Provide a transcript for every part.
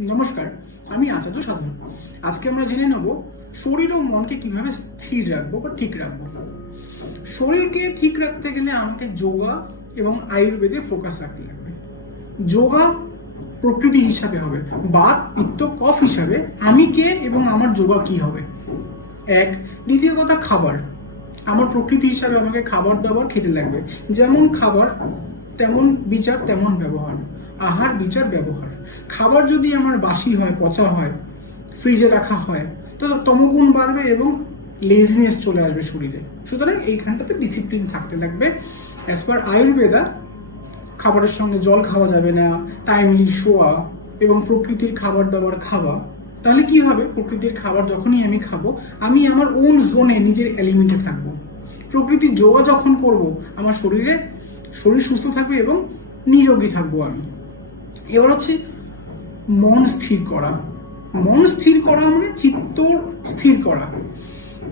নমস্কার, আমি আচার্য সাধন। আজকে আমরা জেনে নেব শরীর ও মনকে কীভাবে স্থির রাখব বা ঠিক রাখব। শরীরকে ঠিক রাখতে গেলে আমাকে যোগা এবং আয়ুর্বেদে ফোকাস রাখতে লাগবে। যোগা প্রকৃতি হিসাবে হবে বাত পিত্ত কফ হিসাবে আমি কে এবং আমার যোগা কি হবে। এক, দ্বিতীয় কথা খাবার। আমার প্রকৃতি হিসাবে আমাকে খাবার দাবার খেতে লাগবে। যেমন খাবার, তেমন বিচার, তেমন ব্যবহার। আহার, বিচার, ব্যবহার। খাবার যদি আমার বাসি হয়, পচা হয় ফ্রিজে রাখা হয়, তো তমগুণ বাড়বে এবং লেজিনেস চলে আসবে শরীরে। সুতরাং এইখানটাতে ডিসিপ্লিন থাকতে থাকবে। অ্যাজ পার আয়ুর্বেদা খাবারের সঙ্গে জল খাওয়া যাবে না টাইমলি শোয়া এবং প্রকৃতির খাবার দাবার খাওয়া, তাহলে কি হবে? প্রকৃতির খাবার যখনই আমি খাব, আমি আমার ওন জোনে নিজের এলিমেন্টে থাকব। প্রকৃতির যোগা যখন করব, আমার শরীরে শরীর সুস্থ থাকবে এবং নিরোগী থাকব আমি। এবার হচ্ছে মন স্থির করা। মন স্থির করা মানে চিত্ত স্থির করা।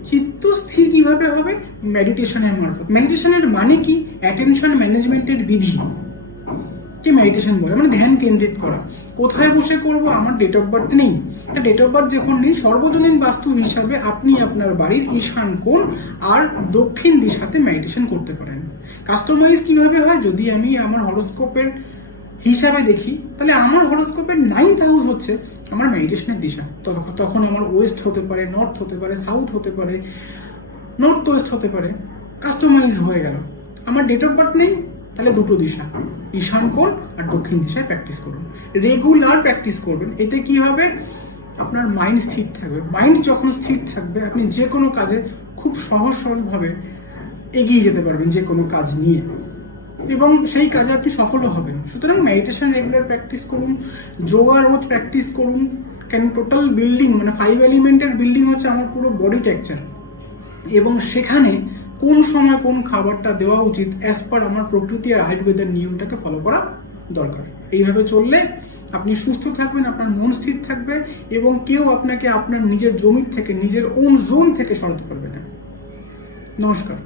চিত্ত স্থির কীভাবে হবে? মেডিটেশনের মারফত। মেডিটেশনের মানে কি? অ্যাটেনশন ম্যানেজমেন্টের বিধি। কি মেডিটেশন বলে? মানে ধ্যান কেন্দ্রিত করা। কোথায় বসে করব? আমার ডেট অফ বার্থ নেই। ডেট অফ বার্থ যখন নেই, সর্বজনীন বাস্তু হিসাবে আপনি আপনার বাড়ির ঈশান কোণ আর দক্ষিণ দিশাতে মেডিটেশন করতে পারেন। কাস্টমাইজ কীভাবে হয়? যদি আমি আমার হরোস্কোপের হিসাবে দেখি, তাহলে আমার হরোস্কোপের নাইন্থ হাউস হচ্ছে আমার মেডিটেশনের দিশা। তখন তখন আমার ওয়েস্ট হতে পারে নর্থ হতে পারে সাউথ হতে পারে নর্থ ওয়েস্ট হতে পারে কাস্টমাইজ হয়ে গেল। আমার ডেট অফ বার্থ নেই, তাহলে দুটো দিশা, ঈশান কোণ আর দক্ষিণ দিশায় প্র্যাকটিস করুন। রেগুলার প্র্যাকটিস করবেন, এতে কি হবে? আপনার মাইন্ড স্থির থাকবে। মাইন্ড যখন স্থির থাকবে, আপনি যে কোনো কাজে খুব সহজ সরলভাবে এগিয়ে যেতে পারবেন যে কোনো কাজ নিয়ে। এবং সেই কাজে আপনি সফলও হবেন সুতরাং মেডিটেশন রেগুলার প্র্যাকটিস করুন যোগা রোজ প্র্যাকটিস করুন। কেন টোটাল বিল্ডিং মানে ফাইভ এলিমেন্টের বিল্ডিং হচ্ছে আমার পুরো বডি টেক্সচার এবং সেখানে কোন সময় কোন খাবারটা দেওয়া উচিত অ্যাজ পার আমার প্রকৃতি আর আয়ুর্বেদের নিয়মটাকে ফলো করা দরকার। এইভাবে চললে আপনি সুস্থ থাকবেন, আপনার মন স্থির থাকবে এবং কেউ আপনাকে আপনার নিজের জমির থেকে, নিজের ওন জোন থেকে সরাতে পারবে না। নমস্কার।